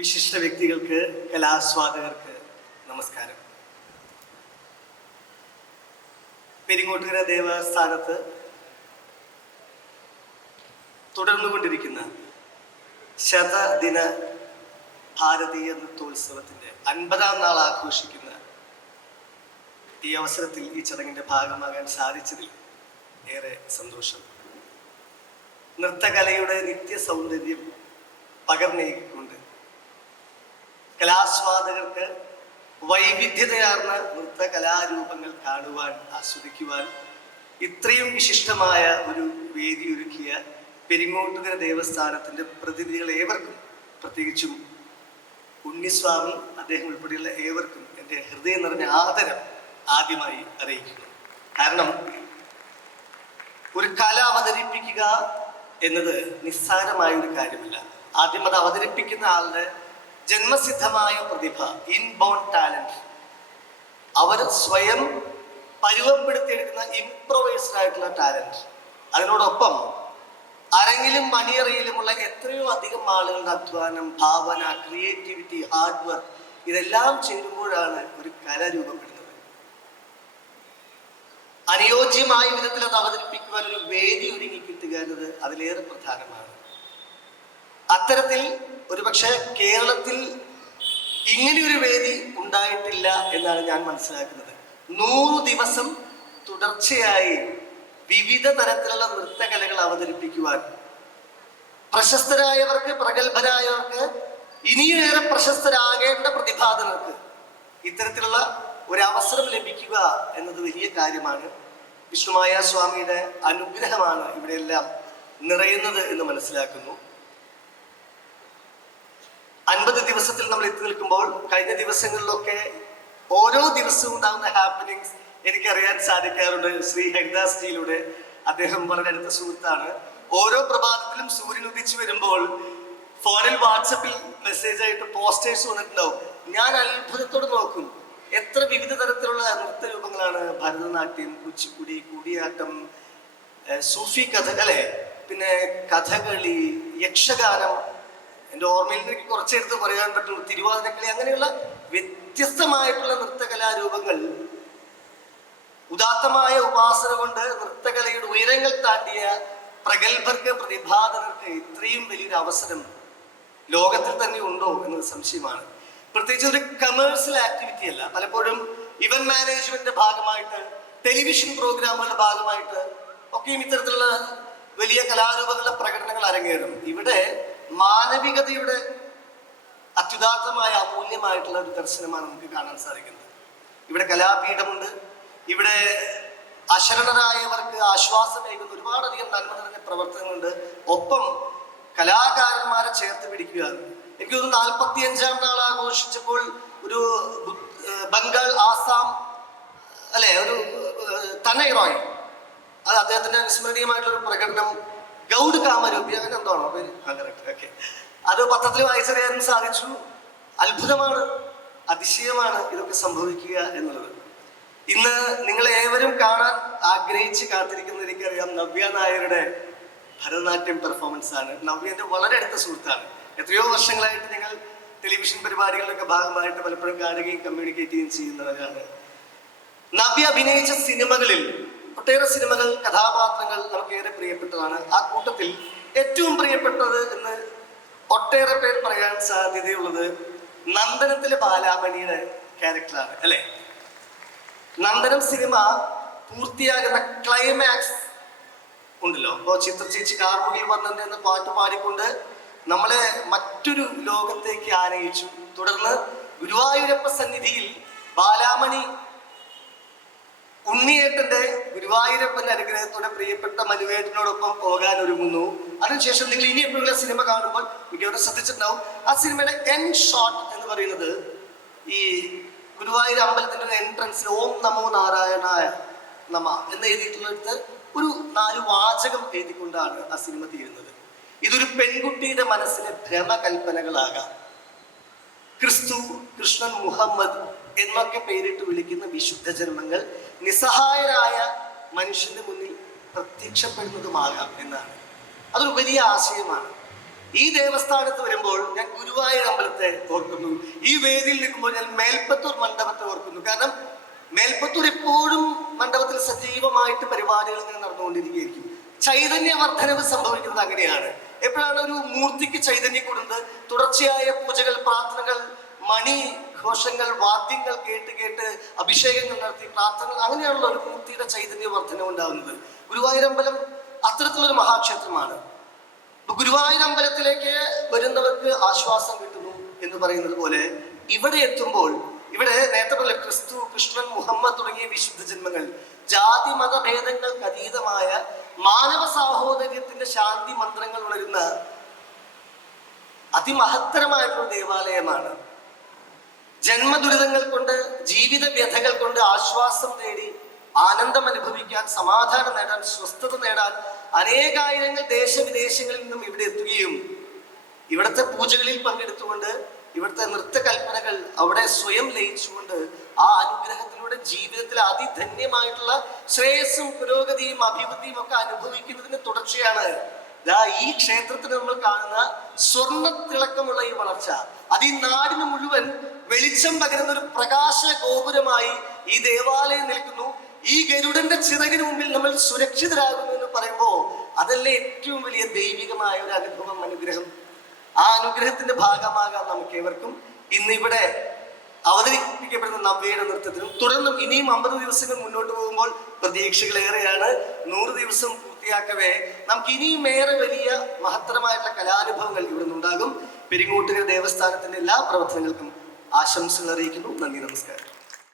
വിശിഷ്ട വ്യക്തികൾക്ക്, കലാസ്വാദകർക്ക് നമസ്കാരം. പെരിങ്ങോട്ടുകര ദേവസ്ഥാനത്ത് തുടർന്നുകൊണ്ടിരിക്കുന്ന ശതദിന ഭാരതീയ നൃത്തോത്സവത്തിന്റെ 50-ാം നാൾ ആഘോഷിക്കുന്ന ഈ അവസരത്തിൽ ഈ ചടങ്ങിന്റെ ഭാഗമാകാൻ സാധിച്ചതിൽ ഏറെ സന്തോഷം. നൃത്തകലയുടെ നിത്യ സൗന്ദര്യം പകർന്നേകൊണ്ട് കലാസ്വാദകർക്ക് വൈവിധ്യതയാർന്ന നൃത്ത കലാരൂപങ്ങൾ കാണുവാൻ, ആസ്വദിക്കുവാൻ ഇത്രയും വിശിഷ്ടമായ ഒരു വേദി ഒരുക്കിയ പെരിങ്ങോട്ടുകര ദേവസ്ഥാനത്തിന്റെ പ്രതിനിധികൾ ഏവർക്കും, പ്രത്യേകിച്ചും ഉണ്ണിസ്വാമി അദ്ദേഹം ഉൾപ്പെടെയുള്ള ഏവർക്കും എൻ്റെ ഹൃദയം നിറഞ്ഞ ആദരം ആദ്യമായി അറിയിക്കുന്നു. കാരണം ഒരു കല അവതരിപ്പിക്കുക എന്നത് നിസ്സാരമായ ഒരു കാര്യമല്ല. ആദ്യം അത് അവതരിപ്പിക്കുന്ന ആളുടെ ജന്മസിദ്ധമായ പ്രതിഭ, ഇൻബോൺ ടാലന്റ്, അവർ സ്വയം പരുവപ്പെടുത്തിയെടുക്കുന്ന ഇംപ്രൊവൈസ്ഡ് ആയിട്ടുള്ള ടാലന്റ്, അതിനോടൊപ്പം അരങ്ങിലും മണിയറയിലുമുള്ള എത്രയോ അധികം ആളുകളുടെ അധ്വാനം, ഭാവന, ക്രിയേറ്റിവിറ്റി, ഹാർഡ് വർക്ക്, ഇതെല്ലാം ചേരുമ്പോഴാണ് ഒരു കല രൂപപ്പെടുന്നത്. അനുയോജ്യമായ വിധത്തിൽ അത് അവതരിപ്പിക്കുവാൻ ഒരു വേദി ഒരുങ്ങി കിട്ടുക എന്നത് അതിലേറെ പ്രധാനമാണ്. അത്തരത്തിൽ ഒരുപക്ഷെ കേരളത്തിൽ ഇങ്ങനെയൊരു വേദി ഉണ്ടായിട്ടില്ല എന്നാണ് ഞാൻ മനസ്സിലാക്കുന്നത്. 100 ദിവസം തുടർച്ചയായി വിവിധ തരത്തിലുള്ള നൃത്തകലകൾ അവതരിപ്പിക്കുവാൻ പ്രശസ്തരായവർക്ക്, പ്രഗത്ഭരായവർക്ക്, ഇനിയേറെ പ്രശസ്തരാകേണ്ട പ്രതിഭാതങ്ങൾക്ക് ഇത്തരത്തിലുള്ള ഒരു അവസരം ലഭിക്കുക എന്നത് വലിയ കാര്യമാണ്. വിഷ്ണുമായ സ്വാമിയുടെ അനുഗ്രഹമാണ് ഇവിടെയെല്ലാം നിറയുന്നത് എന്ന് മനസ്സിലാക്കുന്നു. 50 ദിവസത്തിൽ നമ്മൾ എത്തി നിൽക്കുമ്പോൾ കഴിഞ്ഞ ദിവസങ്ങളിലൊക്കെ ഓരോ ദിവസവും ഉണ്ടാകുന്ന ഹാപ്പനിങ്സ് എനിക്കറിയാൻ സാധിക്കാറുണ്ട്. ശ്രീ ഹരിദാസ് ജിയിലൂടെ, അദ്ദേഹം വളരെ അടുത്ത സുഹൃത്താണ്. ഓരോ പ്രഭാതത്തിലും സൂര്യൻ ഉദിച്ചു വരുമ്പോൾ ഫോണിൽ, വാട്സപ്പിൽ മെസ്സേജ് ആയിട്ട് പോസ്റ്റേഴ്സ് വന്നിട്ടുണ്ടാവും. ഞാൻ അത്ഭുതത്തോടെ നോക്കും, എത്ര വിവിധ തരത്തിലുള്ള നൃത്തരൂപങ്ങളാണ്. ഭരതനാട്യം, കുച്ചിപ്പുടി, കൂടിയാട്ടം, സൂഫി കഥകളെ, പിന്നെ കഥകളി, യക്ഷഗാനം, എൻ്റെ ഓർമ്മയിൽ എനിക്ക് കുറച്ചെടുത്ത് പറയാൻ പറ്റും, തിരുവാതിരക്കളി, അങ്ങനെയുള്ള വ്യത്യസ്തമായിട്ടുള്ള നൃത്തകലാരൂപങ്ങൾ ഉദാത്തമായ ഉപാസന കൊണ്ട് നൃത്തകലയുടെ ഉയരങ്ങൾ താണ്ടിയ പ്രഗത്ഭർക്ക്, പ്രതിഭാതർക്ക് ഇത്രയും വലിയൊരു അവസരം ലോകത്തിൽ തന്നെ ഉണ്ടോ എന്നത് സംശയമാണ്. പ്രത്യേകിച്ച് ഒരു കമേഴ്സ്യൽ ആക്ടിവിറ്റി അല്ല. പലപ്പോഴും ഇവന്റ് മാനേജ്മെന്റിന്റെ ഭാഗമായിട്ട്, ടെലിവിഷൻ പ്രോഗ്രാമുകളുടെ ഭാഗമായിട്ട് ഒക്കെയും ഇത്തരത്തിലുള്ള വലിയ കലാരൂപങ്ങളുടെ പ്രകടനങ്ങൾ അരങ്ങേറും. ഇവിടെ മാനവികതയുടെ അത്യുദാത്തമായ, അമൂല്യമായിട്ടുള്ള ഒരു ദർശനമാണ് നമുക്ക് കാണാൻ സാധിക്കുന്നത്. ഇവിടെ കലാപീഠമുണ്ട്. ഇവിടെ അശരണരായവർക്ക് ആശ്വാസമേകുന്ന ഒരുപാടധികം നന്മ നിറഞ്ഞ പ്രവർത്തനങ്ങളുണ്ട്. ഒപ്പം കലാകാരന്മാരെ ചേർത്ത് പിടിക്കുകയാണ്. എനിക്ക് തോന്നുന്നു 45-ാം നാൾ ആഘോഷിച്ചപ്പോൾ ഒരു ബംഗാൾ, ആസാം അല്ലെ, ഒരു തനയ് റോയ്, അത് അദ്ദേഹത്തിന്റെ വിസ്മരണീയമായിട്ടുള്ള പ്രകടനം, ഗൗഡ് കാമരൂപി, അങ്ങനെ എന്താണോ പേര്, ഓക്കെ, അത് പത്രത്തിൽ വായിച്ചറിയാനും സാധിച്ചു. അത്ഭുതമാണ്, അതിശയമാണ് ഇതൊക്കെ സംഭവിക്കുക എന്നുള്ളത്. ഇന്ന് നിങ്ങളേവരും കാണാൻ ആഗ്രഹിച്ച് കാത്തിരിക്കുന്നത് എനിക്കറിയാം, നവ്യ നായരുടെ ഭരതനാട്യം പെർഫോമൻസ് ആണ്. നവ്യ എൻ്റെ വളരെ അടുത്ത സുഹൃത്താണ്. എത്രയോ വർഷങ്ങളായിട്ട് ഞങ്ങൾ ടെലിവിഷൻ പരിപാടികളിലൊക്കെ ഭാഗമായിട്ട് പലപ്പോഴും കാണുകയും കമ്മ്യൂണിക്കേറ്റ് ചെയ്യുകയും ചെയ്യുന്നവരാണ്. നവ്യ അഭിനയിച്ച സിനിമകളിൽ ഒട്ടേറെ സിനിമകൾ, കഥാപാത്രങ്ങൾ നമുക്കേറെ പ്രിയപ്പെട്ടതാണ്. ആ കൂട്ടത്തിൽ ഏറ്റവും പ്രിയപ്പെട്ടത് എന്ന് ഒട്ടേറെ പേർ പറയാൻ സാധ്യതയുള്ളത് നന്ദനത്തിലെ ബാലാമണിയുടെ ക്യാരക്ടറാണ്, അല്ലെ? നന്ദനം സിനിമ പൂർത്തിയാകുന്ന ക്ലൈമാക്സ് ഉണ്ടല്ലോ, ഇപ്പോൾ ചിത്രചേച്ചി കാർമുകിൽ വർണ്ണന്റെ എന്ന പാട്ട് പാടിക്കൊണ്ട് നമ്മളെ മറ്റൊരു ലോകത്തേക്ക് ആനയിച്ചു. തുടർന്ന് ഗുരുവായൂരപ്പ സന്നിധിയിൽ ബാലാമണി ഉണ്ണിയേട്ടന്റെ, ഗുരുവായൂരപ്പന്റെ അനുഗ്രഹത്തോടെ പ്രിയപ്പെട്ട മനുവേട്ടനോടൊപ്പം പോകാൻ ഒരുങ്ങുന്നു. അതിനുശേഷം നിങ്ങൾ ഇനി എപ്പോഴുള്ള സിനിമ കാണുമ്പോൾ മിക്കവരും ശ്രദ്ധിച്ചിട്ടുണ്ടാവും, ആ സിനിമയുടെ എൻഡ് ഷോട്ട് എന്ന് പറയുന്നത് ഈ ഗുരുവായൂർ അമ്പലത്തിന്റെ എൻട്രൻസിൽ ഓം നമോ നാരായണായ നമ എന്ന് എഴുതിയിട്ടുള്ളിടത്ത് ഒരു 4 വാചകം എഴുതിക്കൊണ്ടാണ് ആ സിനിമ തീരുന്നത്. ഇതൊരു പെൺകുട്ടിയുടെ മനസ്സിലെ ഭ്രമകൽപ്പനകളാകാം. ക്രിസ്തു, കൃഷ്ണൻ, മുഹമ്മദ് എന്നൊക്കെ പേരിട്ട് വിളിക്കുന്ന വിശുദ്ധ ജന്മങ്ങൾ നിസ്സഹായരായ മനുഷ്യന്റെ മുന്നിൽ പ്രത്യക്ഷപ്പെടുന്നതുമാകാം എന്നാണ്. അതൊരു വലിയ ആശയമാണ്. ഈ ദേവസ്ഥാനത്ത് വരുമ്പോൾ ഞാൻ ഗുരുവായൂർ അമ്പലത്തെ ഓർക്കുന്നു. ഈ വേദിയിൽ നിൽക്കുമ്പോൾ ഞാൻ മേൽപ്പത്തൂർ മണ്ഡപത്തെ ഓർക്കുന്നു. കാരണം മേൽപ്പത്തൂർ എപ്പോഴും മണ്ഡപത്തിൽ സജീവമായിട്ട് പരിപാടികൾ ഇങ്ങനെ നടന്നുകൊണ്ടിരിക്കുകയായിരിക്കും. ചൈതന്യവർദ്ധനവ് സംഭവിക്കുന്നത് അങ്ങനെയാണ്. എപ്പോഴാണ് ഒരു മൂർത്തിക്ക് ചൈതന്യം കൂടുന്നത്? തുടർച്ചയായ പൂജകൾ, പ്രാർത്ഥനകൾ, മണി ഘോഷങ്ങൾ, വാദ്യങ്ങൾ കേട്ട് കേട്ട് അഭിഷേകങ്ങൾ നടത്തി പ്രാർത്ഥനകൾ, അങ്ങനെയാണല്ലോ ഒരു മൂർത്തിയുടെ ചൈതന്യവർദ്ധനം ഉണ്ടാകുന്നത്. ഗുരുവായൂരമ്പലം അത്തരത്തിലൊരു മഹാക്ഷേത്രമാണ്. ഗുരുവായൂരമ്പലത്തിലേക്ക് വരുന്നവർക്ക് ആശ്വാസം കിട്ടുന്നു എന്ന് പറയുന്നത് പോലെ ഇവിടെ എത്തുമ്പോൾ, ഇവിടെ നേരത്തെ പോലെ ക്രിസ്തു, കൃഷ്ണൻ, മുഹമ്മദ് തുടങ്ങിയ വിശുദ്ധ ജന്മങ്ങൾ, ജാതി മതഭേദങ്ങൾക്ക് അതീതമായ മാനവ സാഹോദര്യത്തിന്റെ ശാന്തി മന്ത്രങ്ങൾ ഉണരുന്ന അതിമഹത്തരമായിട്ടുള്ള ദേവാലയമാണ്. ജന്മദുരിതങ്ങൾ കൊണ്ട്, ജീവിത വ്യഥകൾ കൊണ്ട് ആശ്വാസം നേടി ആനന്ദം അനുഭവിക്കാൻ, സമാധാനം നേടാൻ, സ്വസ്ഥത നേടാൻ അനേകായിരങ്ങൾ ദേശവിദേശങ്ങളിൽ നിന്നും ഇവിടെ എത്തുകയും ഇവിടുത്തെ പൂജകളിൽ പങ്കെടുത്തുകൊണ്ട്, ഇവിടുത്തെ നൃത്തകൽപ്പനകൾ അവിടെ സ്വയം ലയിച്ചുകൊണ്ട് ആ അനുഗ്രഹത്തിലൂടെ ജീവിതത്തിൽ അതിധന്യമായിട്ടുള്ള ശ്രേയസ്സും പുരോഗതിയും അഭിവൃദ്ധിയും ഒക്കെ അനുഭവിക്കുന്നതിന് തുടർച്ചയാണ് ഈ ക്ഷേത്രത്തിൽ നമ്മൾ കാണുന്ന സ്വർണ്ണത്തിളക്കമുള്ള ഈ വളർച്ച. അത് ഈ നാടിന് മുഴുവൻ വെളിച്ചം പകരുന്ന ഒരു പ്രകാശ ഗോപുരമായി ഈ ദേവാലയം നിൽക്കുന്നു. ഈ ഗരുഡന്റെ ചിറകിന് മുമ്പിൽ നമ്മൾ സുരക്ഷിതരാകുന്നു എന്ന് പറയുമ്പോൾ അതല്ലേ ഏറ്റവും വലിയ ദൈവികമായ ഒരു അനുഭവം, അനുഗ്രഹം. ആ അനുഗ്രഹത്തിന്റെ ഭാഗമാകാൻ നമുക്ക് ഏവർക്കും ഇന്നിവിടെ അവതരിപ്പിക്കപ്പെടുന്ന നവ്യയുടെ നൃത്തത്തിനും തുടർന്നും ഇനിയും 50 ദിവസങ്ങൾ മുന്നോട്ട് പോകുമ്പോൾ പ്രതീക്ഷകളേറെയാണ്. 100 ദിവസം പൂർത്തിയാക്കവേ നമുക്ക് ഇനിയും ഏറെ വലിയ മഹത്തരമായിട്ടുള്ള കലാനുഭവങ്ങൾ ഇവിടെ നിന്നുണ്ടാകും. പെരിങ്ങോട്ടുകര ദേവസ്ഥാനത്തിന്റെ എല്ലാ പ്രവർത്തനങ്ങൾക്കും ആശംസകൾ അറിയിക്കുന്നു. നന്ദി, നമസ്കാരം.